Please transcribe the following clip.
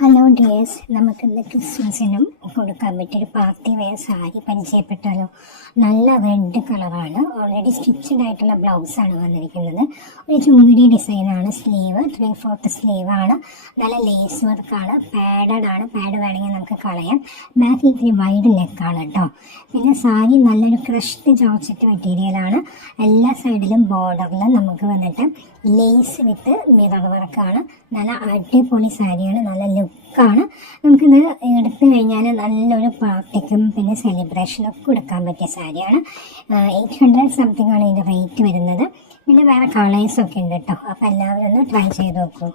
Hello dears, നമുക്കിന്ന് ക്രിസ്മസിനും കൊടുക്കാൻ പറ്റിയൊരു പാർട്ടി വെയർ സാരി പരിചയപ്പെട്ടാലോ. നല്ല റെഡ് കളറാണ്, ഓൾറെഡി സ്റ്റിച്ചഡ് ആയിട്ടുള്ള ബ്ലൗസാണ് വന്നിരിക്കുന്നത്. ഒരു ചുങ്കിടി ഡിസൈനാണ്, സ്ലീവ് 3/4 സ്ലീവാണ്, നല്ല ലേസ് വർക്കാണ്, പാഡഡ് ആണ്. പാഡ് വേണമെങ്കിൽ നമുക്ക് കളയാം. ബാക്കിൽ ഇത്തിരി വൈഡ് നെക്കാണ് കേട്ടോ. പിന്നെ സാരി നല്ലൊരു ക്രഷ്ഡ് ജോർജറ്റ് മെറ്റീരിയലാണ്. എല്ലാ സൈഡിലും ബോർഡറിൽ നമുക്ക് വന്നിട്ട് ലേസ് വിത്ത് മിറർ വർക്കാണ്. നല്ല അടിപൊളി സാരിയാണ്, നല്ല ലുക്കാണ്. നമുക്കിത് എടുത്തു കഴിഞ്ഞാൽ നല്ലൊരു പാർട്ടിക്കും പിന്നെ സെലിബ്രേഷനൊക്കെ കൊടുക്കാൻ പറ്റിയ സാരിയാണ്. 800 സംതിങ് ആണ് ഇതിൻ്റെ റേറ്റ് വരുന്നത്. പിന്നെ വേറെ കളേഴ്സൊക്കെ ഉണ്ട് കേട്ടോ. അപ്പോൾ എല്ലാവരും ഒന്ന് ട്രൈ ചെയ്ത് നോക്കൂ.